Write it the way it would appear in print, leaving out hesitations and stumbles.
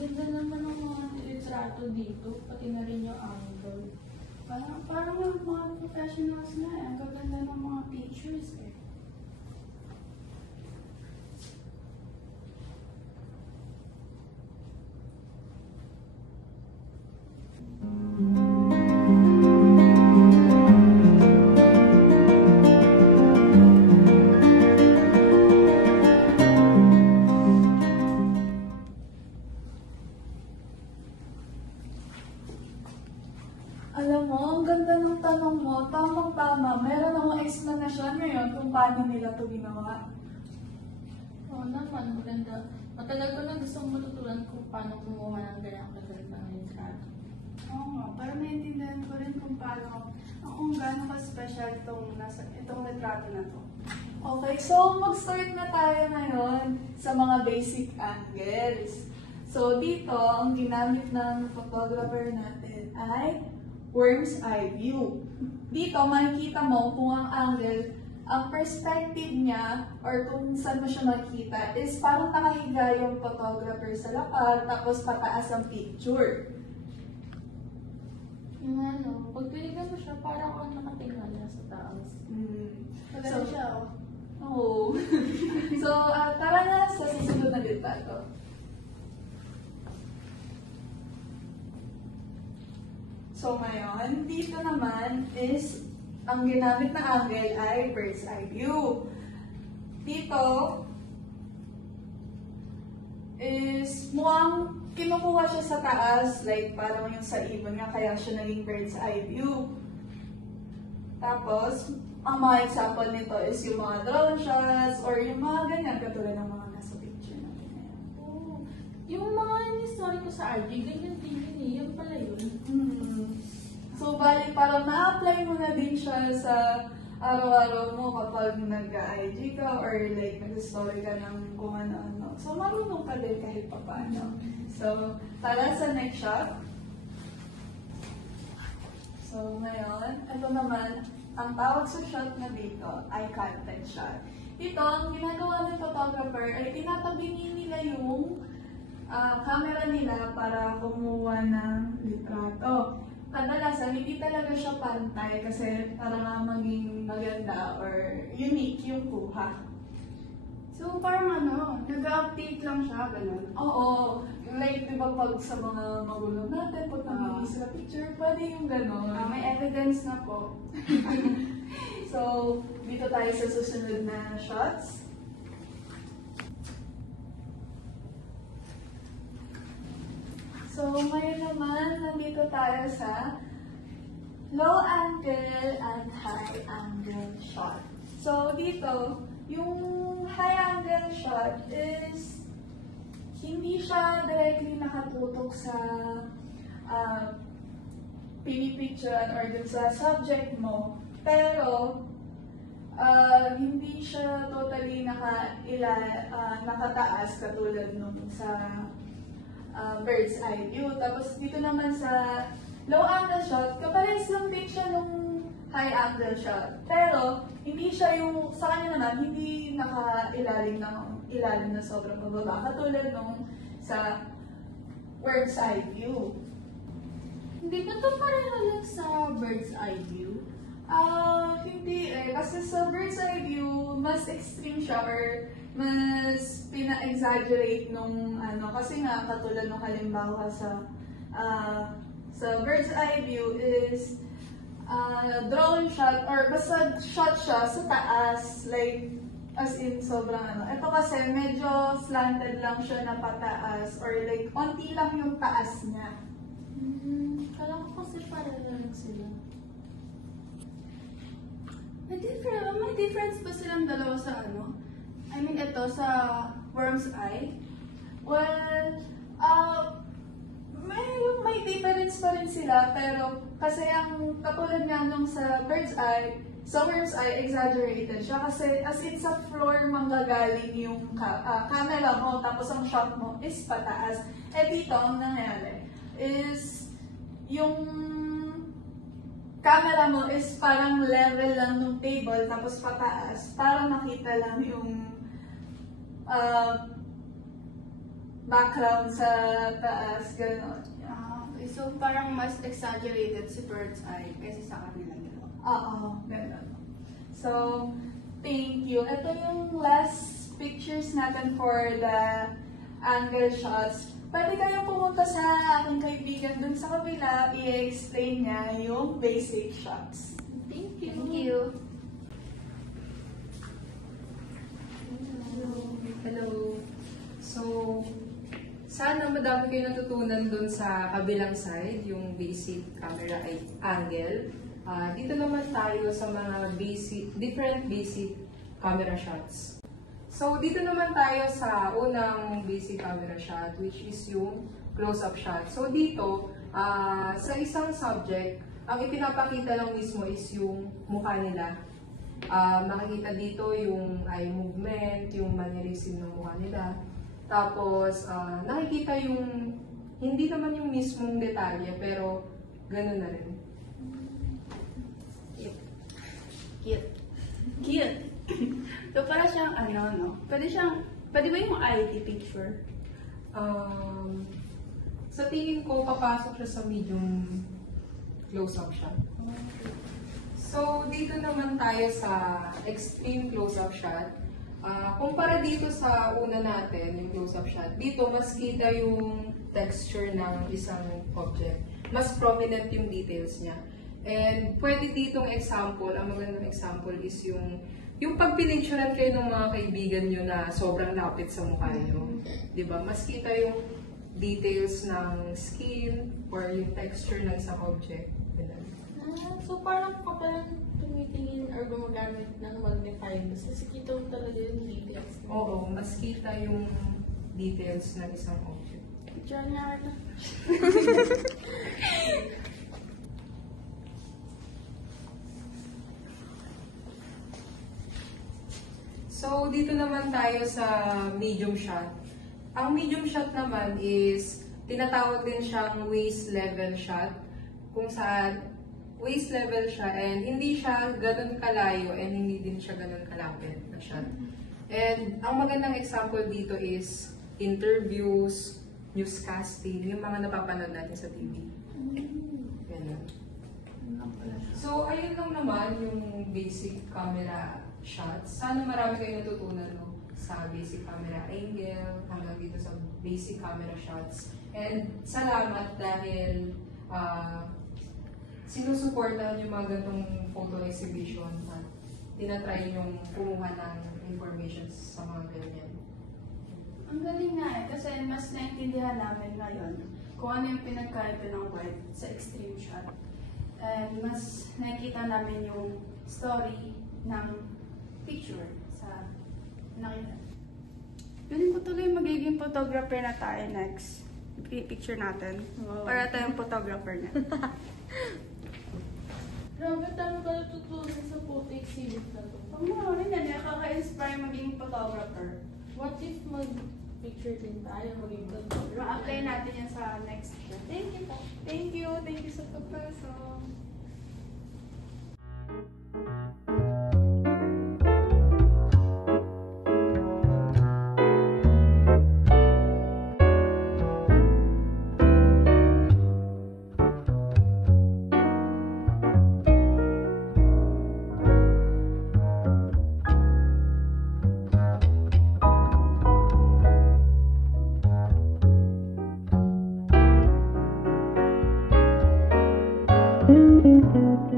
ganda naman ng mga litrato dito, pati na rin yung angle. Parang mga professionals na eh. Ang gaganda ng mga pictures eh. Alam mo, ang ganda ng tanong mo, tamang-tama. Meron akong explanation ngayon kung paano nila ito ginawa. Oo naman, maganda. Matagal ko na gustong matutunan kung paano kumuha ng ganyang kagalit ng litrato. Oo nga, para maintindihan ko rin kung gaano ka-special itong litrato na to. Okay, so mag-start na tayo ngayon sa mga basic angles. So dito, ang ginamit ng photographer natin ay worm's eye view. Dito, makikita mo kung ang angle, ang perspective niya, or kung saan mo siya makikita, is parang nakahiga yung photographer sa lapag, tapos pataas ang picture. Yung ano, pag pinigyan mo siya, parang ako nakatingala sa taas. So, siya, oh. Oo. So, tara na sa susunod na litrato. So, ngayon, dito naman is, ang ginamit na angle ay bird's eye view. Dito, is mukhang kinukuha siya sa taas, like parang yung sa ibon nga, kaya siya naging bird's eye view. Tapos, ang mga example nito is yung mga drone shots, or yung mga ganyan, katulad ng mga nasa picture natin ngayon. Oo. Yung mga in-story ko sa RG, ganyan din yun eh. Yung pala yun. So, bali, para ma-apply mo na din siya sa araw-araw mo kapag nag-IG ka or like nag-story ka ng kung ano-ano. So, marunong ka din kahit pa paano. So, tara sa next shot. So, ngayon, ito naman, ang tawag sa shot na dito ay content shot. Dito, ang ginagawa ng photographer ay tinatabi nila yung camera nila para kumuha ng litrato. Kadalasan, hindi talaga siya pantay kasi para nga maging maganda or unique yung kuha. So, parang nag-update lang siya, gano'n? Oo. Like, di ba pag sa mga magulang natin, pag nabili sila picture, pwede yung gano'n. May evidence na po. So, dito tayo sa susunod na shots. So, ngayon naman, nandito tayo sa low angle and high angle shot. So, dito, yung high angle shot is hindi siya directly nakatutok sa pinipicturean or dun sa subject mo. Pero, hindi siya totally nakataas katulad nung sa bird's eye view. Tapos dito naman sa low angle shot, kapares lang din siya nung high angle shot. Pero, hindi siya yung, sa kanya naman, hindi nakailalim na sobrang mababa. Katulad nung sa bird's eye view. Hindi ba ito pareho lang sa bird's eye view? Hindi eh. Kasi sa bird's eye view, mas extreme siya or mas pina-exaggerate nung kasi nga katulad nung halimbawa sa bird's eye view is drone shot or basta shot siya sa taas, like as in sobrang Ito kasi medyo slanted lang siya na pataas or like konti lang yung taas niya. Kala ko kasi pareho lang sila. May difference ba silang dalawa sa I mean, ito sa worm's eye? Well, may difference pa rin sila, pero kasi ang katulad nga nung sa bird's eye, sa worm's eye, exaggerated siya kasi as in sa floor manggagaling yung camera mo, tapos ang shot mo is pataas. Dito, ang nangyari is yung camera mo is parang level lang ng table, tapos pataas, para makita lang yung background sa taas, gano'n. Okay, so parang mas exaggerated si bird's eye kaysa sa kanilang dalawa. Oo, gano'n. So, thank you. Ito yung last pictures natin for the angle shots. Pwede kayong pumunta sa aking kaibigan dun sa kabila, i-explain niya yung basic shots. Thank you. Thank you. Hello. So, sana madami kayo natutunan dun sa kabilang side, yung basic camera angle. Dito naman tayo sa mga different basic camera shots. So, dito naman tayo sa unang basic camera shot, which is yung close-up shot. So, dito, sa isang subject, ang ipinapakita lang mismo is yung mukha nila. Makikita dito yung eye movement, yung mannerism ng mukha nila. Tapos, nakikita yung, hindi naman yung mismong detalye, pero ganun na rin. Cute. Cute. So, para siyang no? Pwede ba yung ID picture? Sa tingin ko, papasok siya sa medium close-up shot. So, dito naman tayo sa extreme close-up shot. Kumpara dito sa una natin, yung close-up shot, dito mas kita yung texture ng isang object. Mas prominent yung details niya. And pwede ditong example, ang magandang example is yung pagpinicturean kayo ng mga kaibigan nyo na sobrang lapit sa mukha nyo. Diba? Mas kita yung details ng skin or yung texture ng isang object. So parang kapag tumitingin or gumagamit ng magnifying glass, kasi kita mo talaga yung details. Oo, mas kita yung details ng isang object. Picture niya ito. So, dito naman tayo sa medium shot. Ang medium shot naman is, tinatawag din siyang waist level shot, kung saan waist level siya and hindi siya ganun kalayo and hindi din siya ganun kalapit na shot. And ang magandang example dito is interviews, newscasting, yung mga napapanood natin sa TV. Ganun. So, ayun lang naman yung basic camera shots. Sana marami kayo natutunan sa basic camera angle, hanggang dito sa basic camera shots. And salamat dahil sinusuportahan yung mga ganitong photo exhibition at tinatry yung kumuha ng information sa mga ganyan. Ang galing nga kasi mas naintindihan namin ngayon kung ano yung pinagkaiba ng white sa extreme shot. And mas nakikita namin yung story ng picture sa nakita. Piling ko tuloy magiging photographer na tayo next. Picture natin. Wow. Para tayong photographer na. Grabe, dami ka natutunan sa photo exhibit na to. Pag mo rin yan, nakaka-inspire maging photographer. What if mag-picture din tayo, maging Ma-apply natin yan sa next year. Thank you po. Thank you. Thank you sa pagpasok. Thank you.